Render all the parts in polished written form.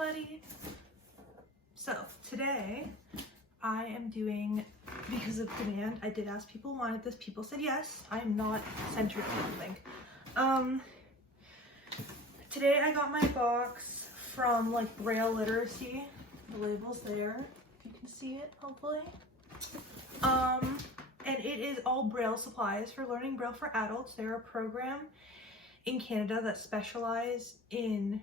everybody! So today I am doing, because of demand, I did ask people who wanted this. People said yes. I'm not centered, I don't think. Today I got my box from like Braille Literacy. The label's there. You can see it, hopefully. And it is all Braille supplies for learning Braille for adults. They're a program in Canada that specialize in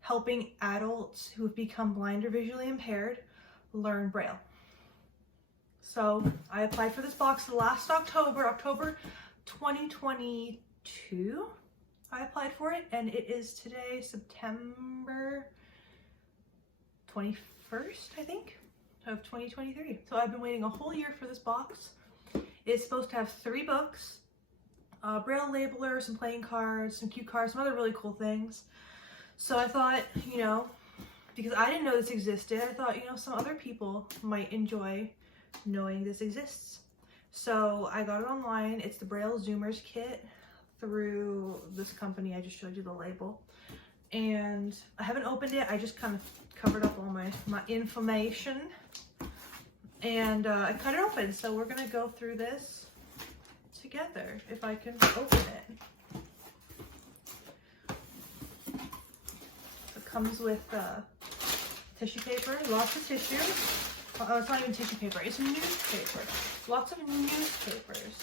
helping adults who have become blind or visually impaired learn Braille. So I applied for this box last October 2022. I applied for it, and it is today September 21st, I think, of 2023. So I've been waiting a whole year for this box. It's supposed to have 3 books, a Braille labeler, some playing cards, some cue cards, some other really cool things. So I thought, you know, because I didn't know this existed, I thought, you know, some other people might enjoy knowing this exists. So I got it online. It's the Braille Zoomers kit through this company. I just showed you the label. And I haven't opened it. I just kind of covered up all my information. And I cut it open. So we're going to go through this together, if I can open it. It comes with tissue paper, lots of tissue. Oh, it's not even tissue paper, it's newspaper. Lots of newspapers.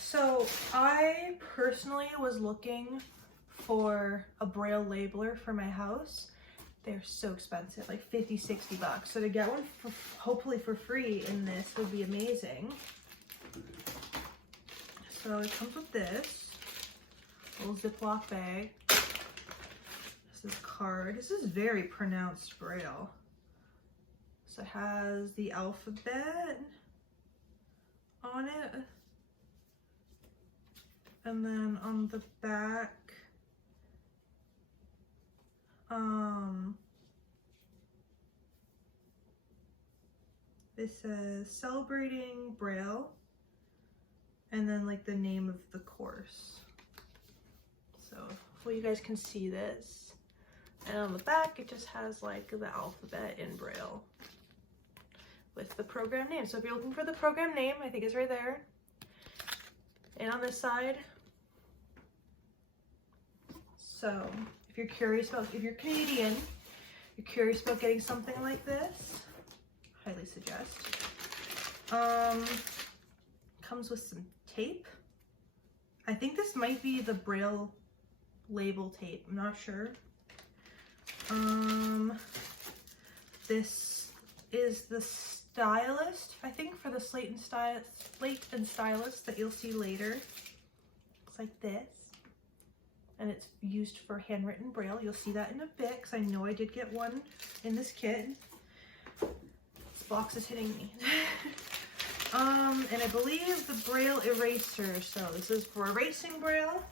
So I personally was looking for a Braille labeler for my house. They're so expensive, like 50, 60 bucks. So to get one for, hopefully for free in this would be amazing. So it comes with this little Ziploc bag. This is card. This is very pronounced Braille. So it has the alphabet on it. And then on the back, this says Celebrating Braille, and then like the name of the course. So hopefully you guys can see this. And on the back, it just has like the alphabet in Braille with the program name. So if you're looking for the program name, I think it's right there. And on this side, so if you're curious about, if you're Canadian, you're curious about getting something like this, highly suggest. Comes with some tape. I think this might be the Braille label tape, I'm not sure. This is the stylist, I think, for the slate and stylist that you'll see later. Looks like this. And it's used for handwritten Braille. You'll see that in a bit, because I know I did get one in this kit. This box is hitting me. And I believe the Braille eraser. So this is for erasing Braille.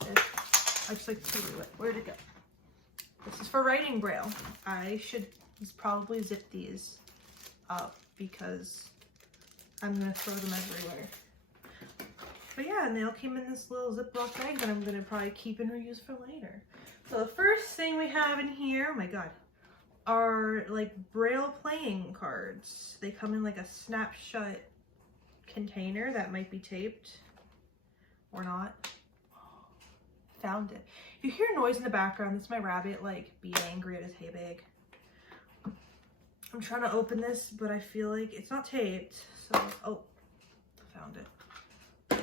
I just like to do it. Where'd it go? This is for writing Braille. I should probably zip these up because I'm gonna throw them everywhere. But yeah, and they all came in this little Ziploc bag that I'm gonna probably keep and reuse for later. So the first thing we have in here, oh my god, are like Braille playing cards. They come in like a snapshot container that might be taped or not. Found it. If you hear noise in the background, that's my rabbit like being angry at his hay bag. I'm trying to open this, but I feel like it's not taped. So, oh, found it.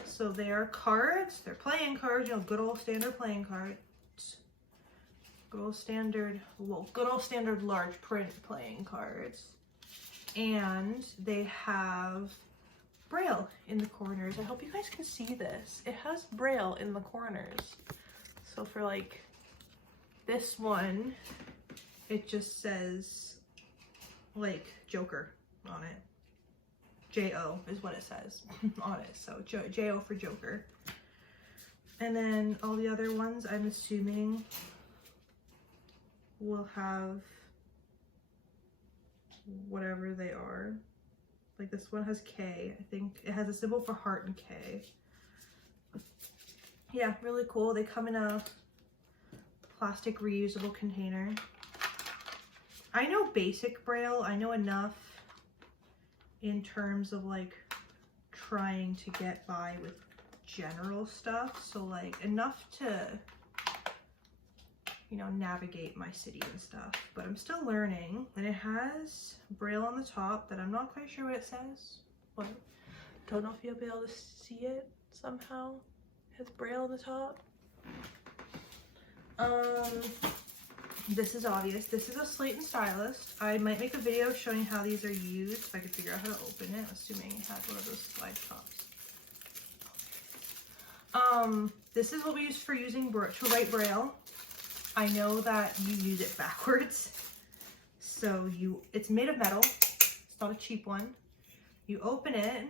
So they are cards. They're playing cards, you know, good old standard playing cards. Good old standard, well, good old standard large print playing cards. And they have Braille in the corners. I hope you guys can see this. It has Braille in the corners. So for like this one, it just says like Joker on it. J-O is what it says on it. So J-O for Joker. And then all the other ones, I'm assuming, will have whatever they are. Like this one has K. I think it has a symbol for heart and K. Yeah, really cool. They come in a plastic reusable container. I know basic Braille. I know enough in terms of like trying to get by with general stuff. So like enough to, you know, navigate my city and stuff, but I'm still learning. And it has Braille on the top that I'm not quite sure what it says. What? Don't know if you'll be able to see it somehow. It has Braille on the top. This is obvious. This is a slate and stylist. I might make a video showing how these are used if I could figure out how to open it, assuming it had one of those slide tops. This is what we use for using to write Braille. I know that you use it backwards. So it's made of metal. It's not a cheap one. You open it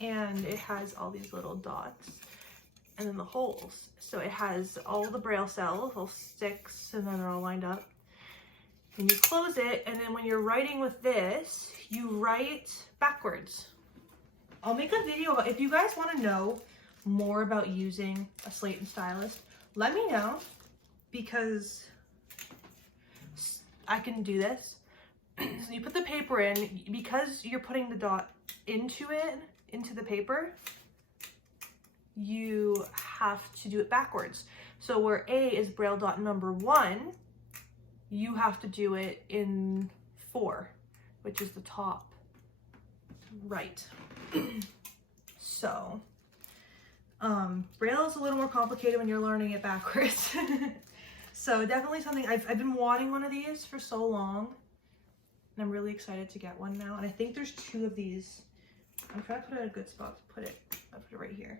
and it has all these little dots and then the holes. So it has all the Braille cells, all sticks, and then they're all lined up. And you close it, and then when you're writing with this, you write backwards. I'll make a video about, if you guys want to know more about using a slate and stylist, let me know, because I can do this. So you put the paper in, because you're putting the dot into the paper, you have to do it backwards. So where A is Braille dot number 1, you have to do it in 4, which is the top right. So Braille is a little more complicated when you're learning it backwards. So definitely something, I've been wanting one of these for so long, and I'm really excited to get one now. And I think there's 2 of these. I'm trying to put it in a good spot to put it. I'll put it right here.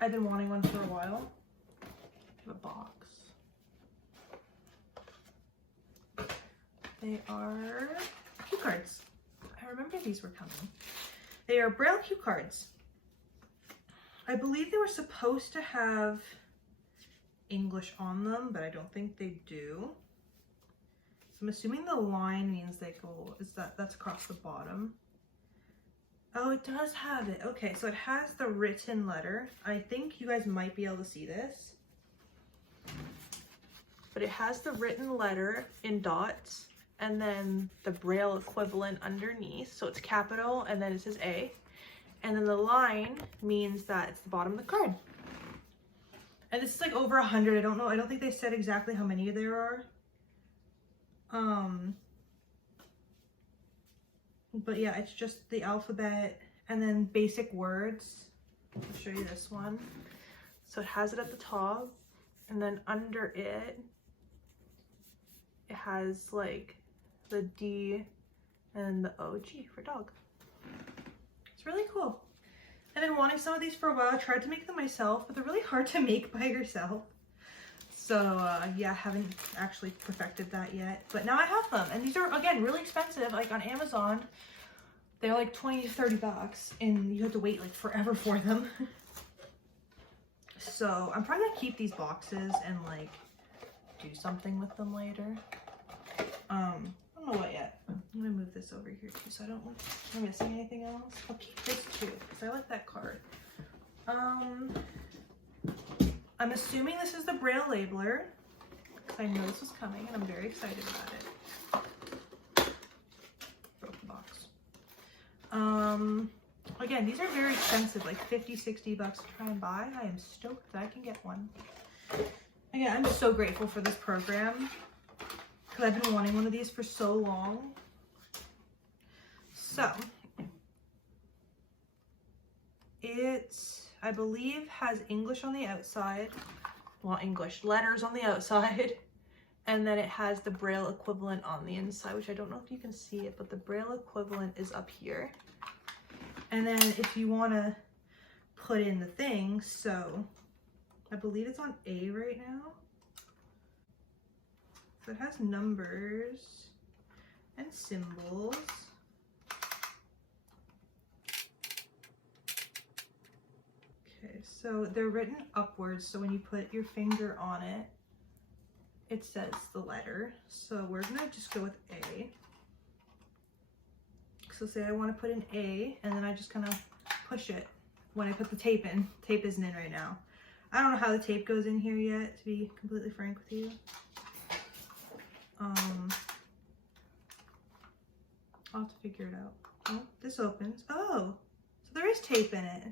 I've been wanting one for a while. I have a box. They are cue cards. I remember these were coming. They are Braille cue cards. I believe they were supposed to have English on them, but I don't think they do. So I'm assuming the line means they go, that's across the bottom. Oh, it does have it. Okay, so it has the written letter. I think you guys might be able to see this. But it has the written letter in dots and then the Braille equivalent underneath. So it's capital and then it says A. And then the line means that it's the bottom of the card. And this is like over 100. I don't know. I don't think they said exactly how many there are. But yeah, it's just the alphabet and then basic words. I'll show you this one. So it has it at the top, and then under it, it has like the D and the O-G for dog. It's really cool. I've been wanting some of these for a while. I tried to make them myself, but they're really hard to make by yourself. So yeah, I haven't actually perfected that yet, but now I have them. And these are, again, really expensive. Like on Amazon, they're like 20 to 30 bucks and you have to wait like forever for them. So I'm probably gonna keep these boxes and like do something with them later. I don't know what yet. I'm gonna move this over here too so I don't look, am I missing anything else? I'll keep this too because I like that card. I'm assuming this is the Braille labeler because I know this was coming and I'm very excited about it. Broke the box. Again, these are very expensive, like 50, 60 bucks to try and buy. I am stoked that I can get one. Again, I'm so grateful for this program because I've been wanting one of these for so long. So, it, I believe, has English on the outside. Well, English letters on the outside. And then it has the Braille equivalent on the inside, which I don't know if you can see it, but the Braille equivalent is up here. And then if you want to put in the thing, so I believe it's on A right now. So it has numbers and symbols. Okay, so they're written upwards, so when you put your finger on it, it says the letter. So we're gonna just go with A. So say I want to put an A, and then I just kind of push it when I put the tape in. Tape isn't in right now. I don't know how the tape goes in here yet, to be completely frank with you. I'll have to figure it out. Oh, this opens. Oh, so there is tape in it.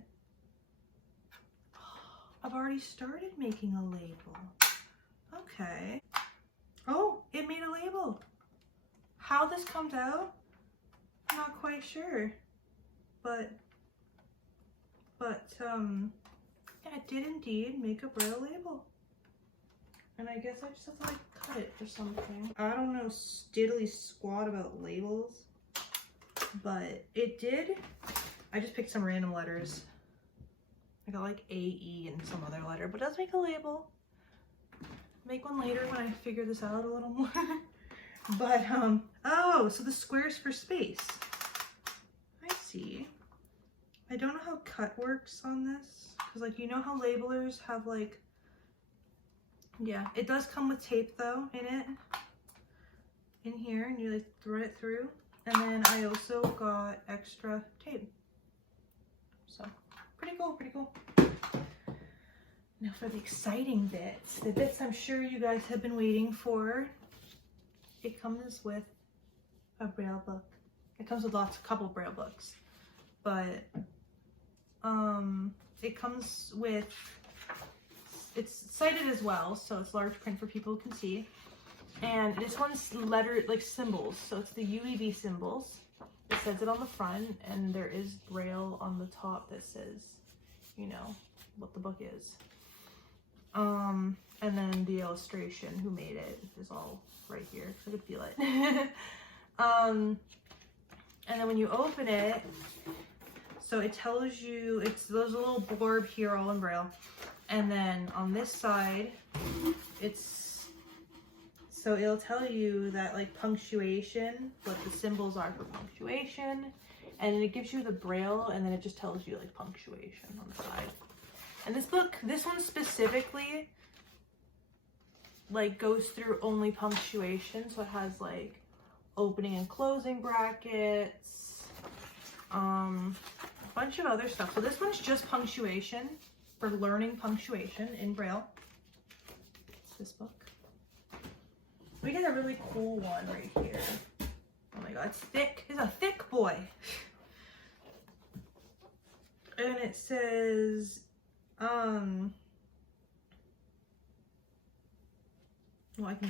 I've already started making a label. Okay. Oh, it made a label. How this comes out, I'm not quite sure. But yeah, it did indeed make a Braille label. And I guess I just have to like cut it for something. I don't know diddly squat about labels, but it did. I just picked some random letters. I got like A, E, and some other letter, but it does make a label. Make one later when I figure this out a little more. But, oh, so the squares for space. I see. I don't know how cut works on this. Because, like, you know how labelers have, like, yeah, it does come with tape, though, in it. In here, and you, like, thread it through. And then I also got extra tape. So, pretty cool, pretty cool. Now for the exciting bits, the bits I'm sure you guys have been waiting for. It comes with a Braille book. It comes with a couple Braille books, but it comes with, it's cited as well, so it's large print for people who can see. And this one's lettered like symbols, so it's the UEV symbols. It says it on the front, and there is Braille on the top that says, you know, what the book is. And then the illustration, who made it, is all right here, so I could feel it. And then when you open it, so it tells you, it's those little blurb here all in Braille. And then on this side, so it'll tell you that like punctuation, what the symbols are for punctuation. And then it gives you the Braille, and then it just tells you like punctuation on the side. And this book, this one specifically, like goes through only punctuation. So it has like opening and closing brackets, a bunch of other stuff. So this one's just punctuation, for learning punctuation in Braille. It's this book. We get a really cool one right here. Oh my god, it's thick. It's a thick boy. And it says, well,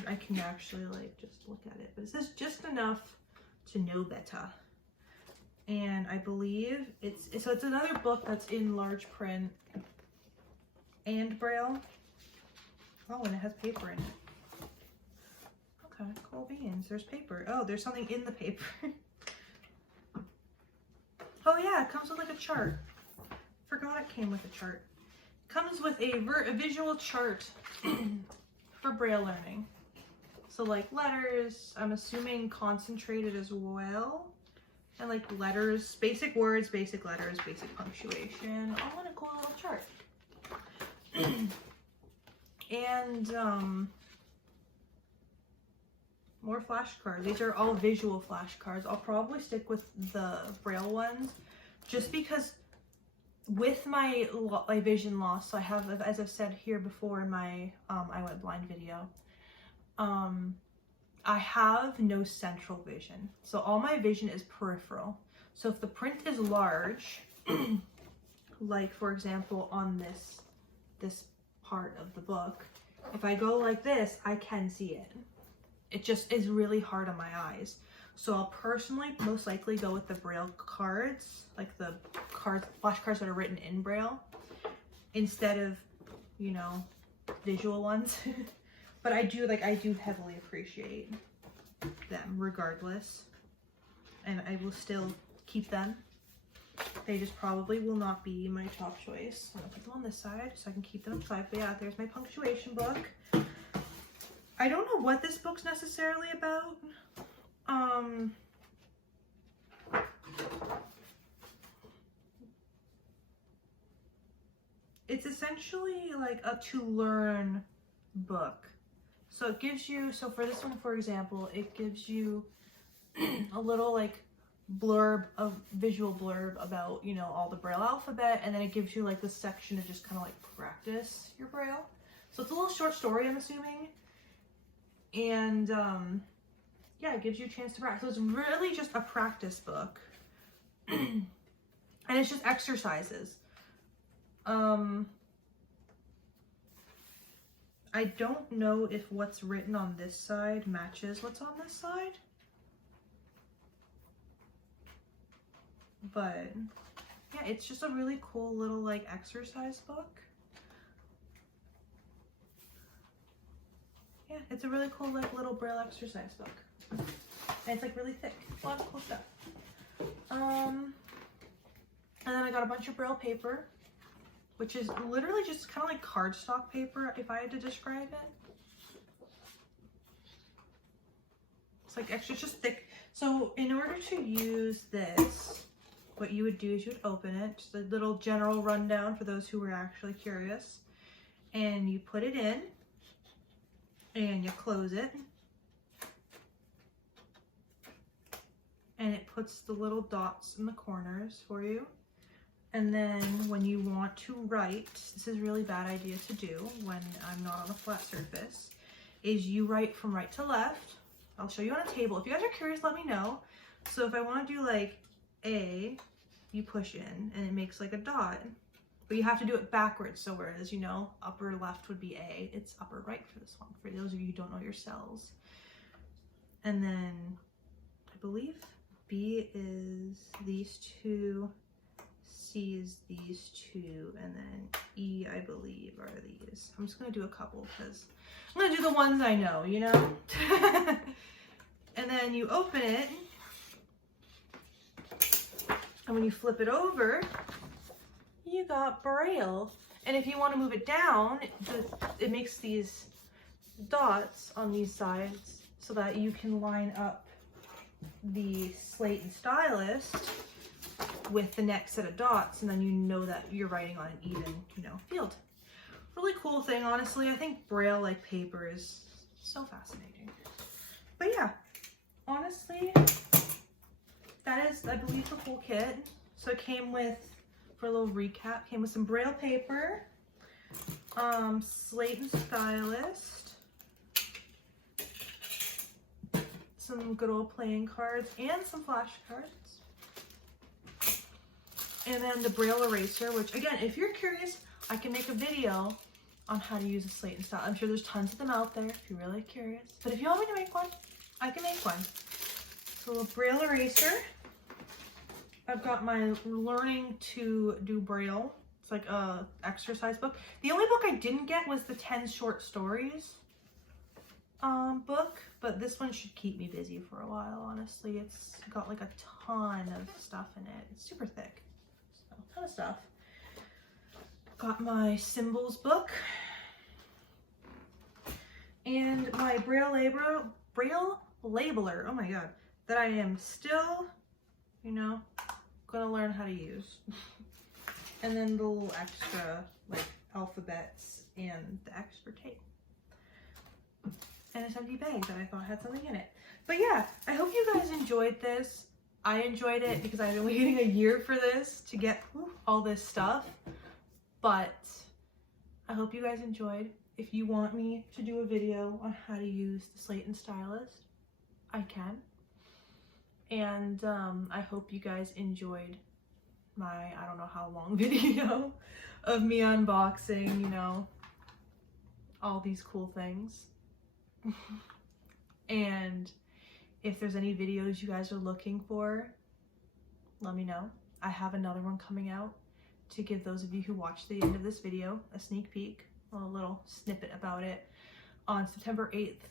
I can actually like just look at it, but it says just enough to know better. And I believe it's another book that's in large print and Braille. Oh, and it has paper in it. Okay, cool beans. There's paper. Oh, there's something in the paper. Oh yeah, it comes with like a chart. Forgot it came with a chart. Comes with a visual chart for Braille learning. So like letters, I'm assuming concentrated as well. And like letters, basic words, basic letters, basic punctuation, all in a cool little chart. And more flashcards. These are all visual flashcards. I'll probably stick with the Braille ones just because with my vision loss, so I have, as I've said here before in my I went blind video, I have no central vision. So all my vision is peripheral. So if the print is large, like for example on this part of the book, if I go like this, I can see it. It just is really hard on my eyes. So I'll personally most likely go with the Braille cards, like the cards, flashcards that are written in Braille, instead of, you know, visual ones. But I do heavily appreciate them regardless. And I will still keep them. They just probably will not be my top choice. I'm gonna put them on this side so I can keep them aside. But yeah, there's my punctuation book. I don't know what this book's necessarily about. It's essentially like a to learn book. So it gives you, so for this one, for example, it gives you a little like blurb, a visual blurb about, you know, all the Braille alphabet, and then it gives you like this section to just kind of like practice your Braille. So it's a little short story, I'm assuming, and yeah, it gives you a chance to practice. So it's really just a practice book, and it's just exercises. I don't know if what's written on this side matches what's on this side, but yeah, it's just a really cool little like exercise book. Yeah, it's a really cool like little Braille exercise book. And it's like really thick. A lot of cool stuff. And then I got a bunch of Braille paper, which is literally just kind of like cardstock paper, if I had to describe it. It's like extra, just thick. So in order to use this, what you would do is you would open it, just a little general rundown for those who were actually curious. And you put it in, and you close it. And it puts the little dots in the corners for you. And then when you want to write, this is a really bad idea to do when I'm not on a flat surface, is you write from right to left. I'll show you on a table. If you guys are curious, let me know. So if I want to do like A, you push in and it makes like a dot, but you have to do it backwards. So whereas, you know, upper left would be A, it's upper right for this one, for those of you who don't know your cells. And then I believe B is these two, C is these two, and then E, I believe, are these. I'm just gonna do a couple because I'm gonna do the ones I know, you know? And then you open it, and when you flip it over, you got Braille. And if you want to move it down, it makes these dots on these sides so that you can line up the slate and stylist with the next set of dots, and then you know that you're writing on an even, you know, field. Really cool thing, honestly. I think Braille like paper is so fascinating. But yeah, honestly, that is, I believe, the whole kit. So it came with, for a little recap, came with some Braille paper, slate and stylist, some good old playing cards, and some flashcards. And then the Braille eraser, which again, if you're curious, I can make a video on how to use a slate and style. I'm sure there's tons of them out there if you're really curious. But if you want me to make one, I can make one. So a Braille eraser. I've got my learning to do Braille. It's like a exercise book. The only book I didn't get was the 10 short stories book, but this one should keep me busy for a while, honestly. It's got like a ton of stuff in it. It's super thick. So, a ton of stuff. Got my symbols book. And my Braille labeler, oh my god, that I am still, you know, gonna learn how to use. And then the little extra like alphabets and the extra tape. And this empty bag that I thought had something in it. But yeah, I hope you guys enjoyed this. I enjoyed it because I've been waiting a year for this to get all this stuff. But I hope you guys enjoyed. If you want me to do a video on how to use the slate and stylist, I can. And I hope you guys enjoyed my, I don't know how long video of me unboxing, you know, all these cool things. And if there's any videos you guys are looking for, let me know. I have another one coming out to give those of you who watch the end of this video a sneak peek, a little snippet about it. On September 8th,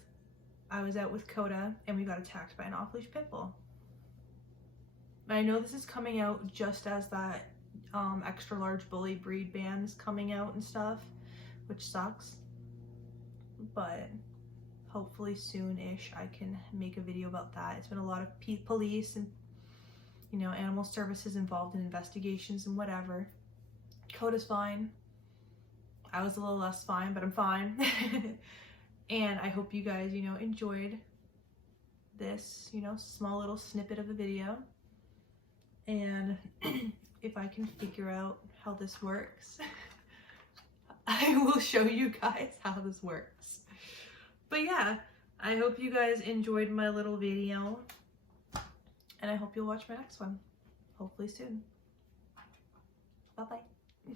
I was out with Coda and we got attacked by an off-leash pit bull. I know this is coming out just as that extra large bully breed ban is coming out and stuff, which sucks. But hopefully soon-ish I can make a video about that. It's been a lot of police and, you know, animal services involved in investigations and whatever. Coda's fine. I was a little less fine, but I'm fine. And I hope you guys, you know, enjoyed this, you know, small little snippet of a video. and if I can figure out how this works, I will show you guys how this works. But yeah, I hope you guys enjoyed my little video, and I hope you'll watch my next one, hopefully soon. Bye-bye.